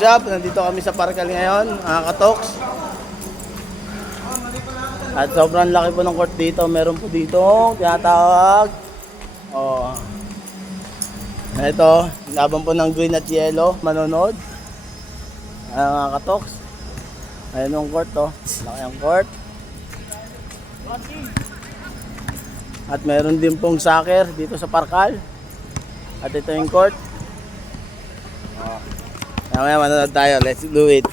What's up? Nandito kami sa Parkal ngayon, mga katoks. At sobrang laki po ng court dito. Meron po dito tinatawag. Oh. Ito, laban po ng green at yellow. Manonood. Mga katoks. Ayun yung court to. Laki ang court. At meron din pong soccer dito sa Parkal. At ito yung court. Oh. Mamaya manonood tayo. Let's do it.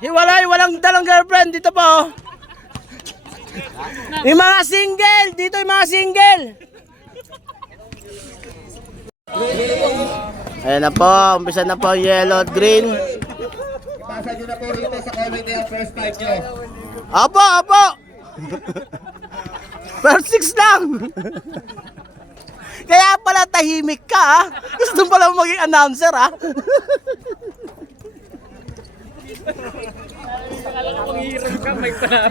Hiwalay, walang dalang girlfriend dito po. Yung mga single, dito yung mga single. Ayan na po, umpisa na po yellow at green. Ipasa nyo na po rito sa comment yung first time nyo. Apo, apo. First 6 lang. Kaya pala tahimik ka ha. Gusto pala maging announcer ha.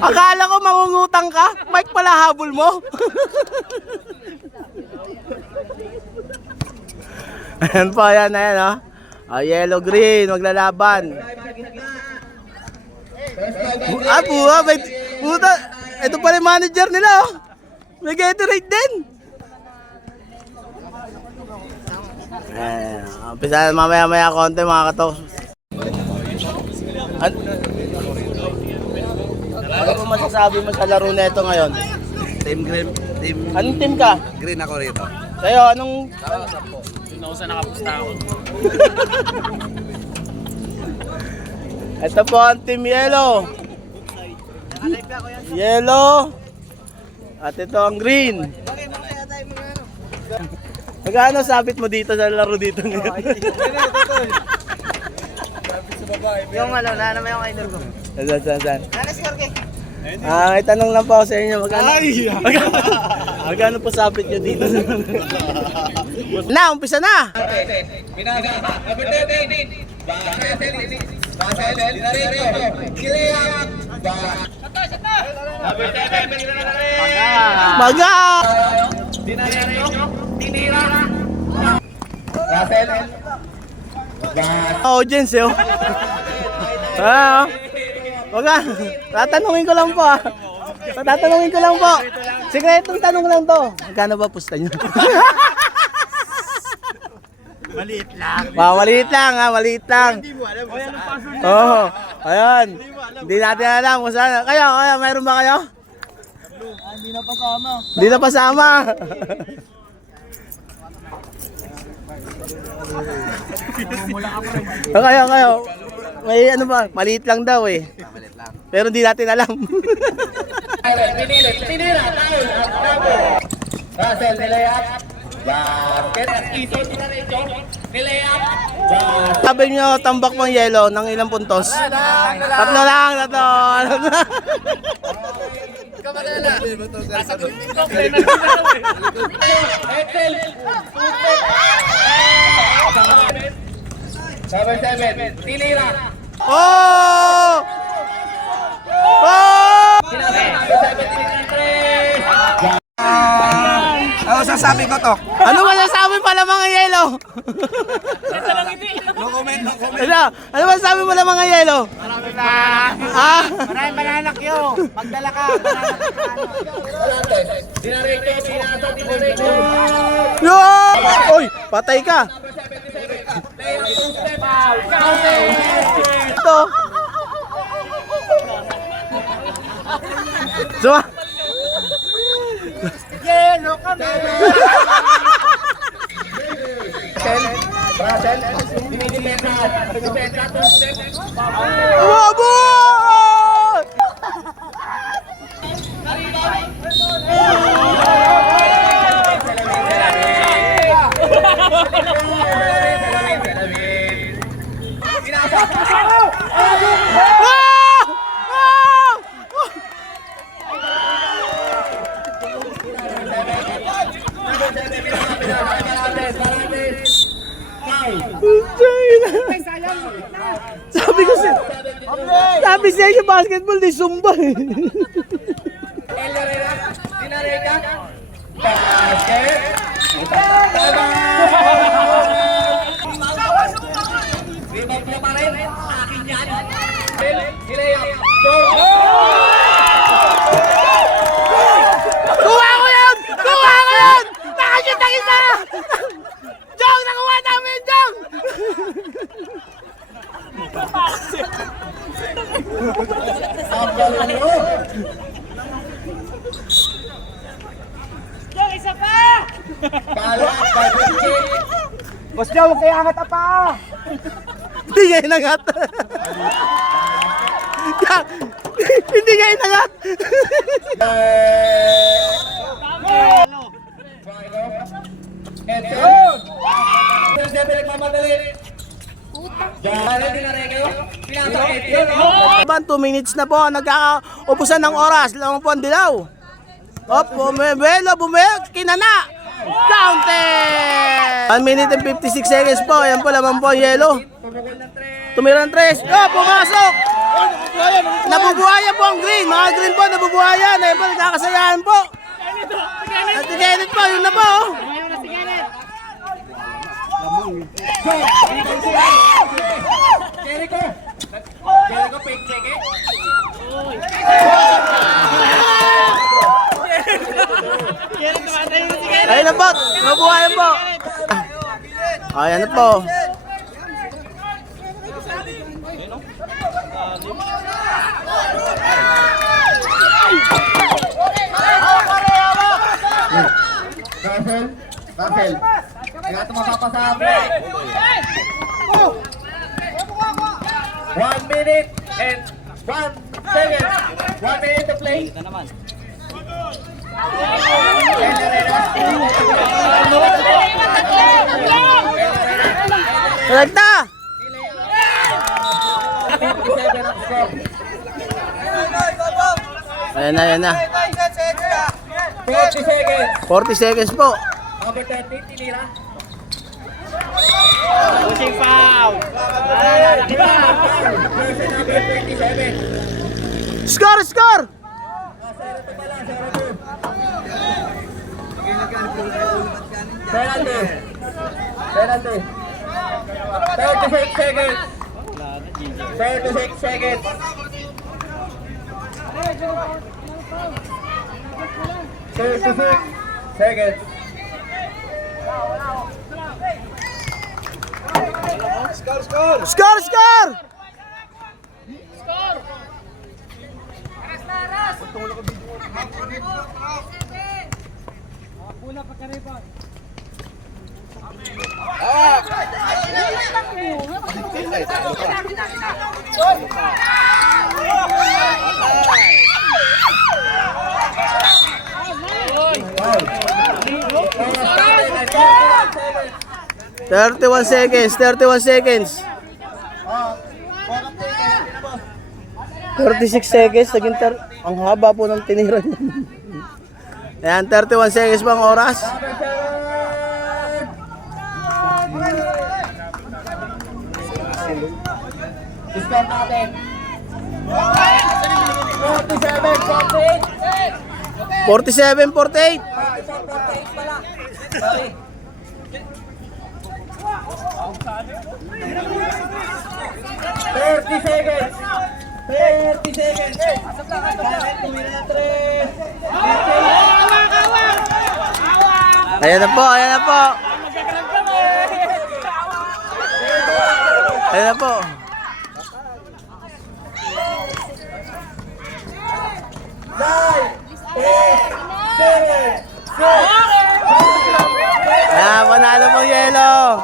Akala ko mangungutang ka. Mike pala habol mo. Ayan po, ayan, ayan ha. Yellow green, maglalaban. Puha, may puta. Ito pala yung manager nila oh. May Gatorade din. Umpisa mamaya-maya konti mga katoks. Ano po masasabi mo sa laro na ito ngayon? Team Green, Team Anong team ka? Green ako rito. Kayo, anong... Yun ako sa nakapusta ako. Ito po ang team yellow. Yellow. At ito ang green. Magkano sabit mo dito sa laro dito ngayon? Yung ano, na naman yung idol ko. Saan? Nanas Jorge. May tanong lang po ako sa inyo. Magkano po sabit nyo dito? Na, umpisa na! Pinasa, number 13. Basel, Dinerito, Kileak, number 7, Maga! Dinerito, Tinira, Basel, Audience eh. Maga, tatanungin ko lang po ah. Tatanungin ko lang po. Sikretong tanong lang to. Magkano ba pusta nyo? Maliit lang. Maliit lang ha, maliit lang. Oo, ayan. Hindi natin alam kung saan. Kayo, mayroon ba kayo? Hindi na pasama. Hindi na pasama. Kayo. May ano ba? Maliit lang daw eh. Maliit lang. Pero hindi natin alam. Tinira, Taul, at Cabo, Basel, Nilayat, Basket, Ito, Dinerito, Nilayat, Sabi nyo, tambak mong yellow ng ilang puntos? Tatlo lang. Excel, number 7, Tinira, Oh! Ano sasabi ko to? Ano masasabi pala mga yellow? No comment, no comment. Ano masasabi mo lang mga yellow? Maraming bananak yun. Magdala ka. Dinerito, Pinasa, Dinerito, Yo! Oy, patay ka. Ito. Suma. Yelo kami. Basel, Dinidepensa, Wabo! Sabi sa inyo basketball di Zumba eh. Basket. Pangalawa, 550. Boss Joe, huwag kayo angat pa. Hindi niya inangat. Hindi niya inangat. And yun! Siyempre, nagmamadali. Diyan, din na rin kayo. Pinasakit yun. 2 minutes na po, nagkakaubusan ng oras. Lamang po ang dilaw. Op, bumelo, kinana. Counted! 1 minute and 56 seconds po. Ayan po, lamang po ang yelo. Tumira ng 3. Oh, pumasok! Nabubuhayan po ang green. Mga green po, nabubuhayan. Ayan po, nagkakasayahan po. At Kenneth po, yun na po. Oh. Jericho! Jericho, fake check eh. Ayun na po, nabubuhayan po. Ayan na po. Russell. Kaya ito mapapasa break. 1 minute and 1 second. 1 minute to play. Rekta! 57 ang score. Ayan na. 40 seconds. 40 seconds po. Number 30, tinira. Pushing foul. Person number 27. Score! 0-2 pala, 0-2. Penalty. 36 seconds. 36 seconds. 36 seconds. Score! Seconds. 31 seconds. 36 seconds, ang haba po ng tinira niya. Ayan, 31 seconds pang oras. Stop natin. 47, 48. 47, 48. 48 pala. Sorry. 30 seconds. 30 seconds. Bakit tumira na 3? Ayan na po. Ayan na po. 9, 8, 7, 6. Ayan, panalo pong yelo.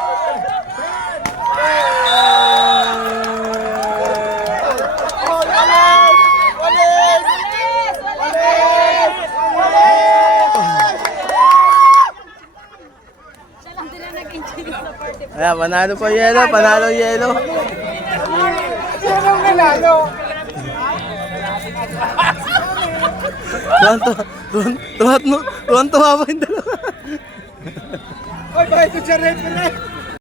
Ayan, panalo po yelo. Panalo yelo. Sinong nanalo? Tuwan-tuwa po yung dalawa. Ay, bakit ito siya referee?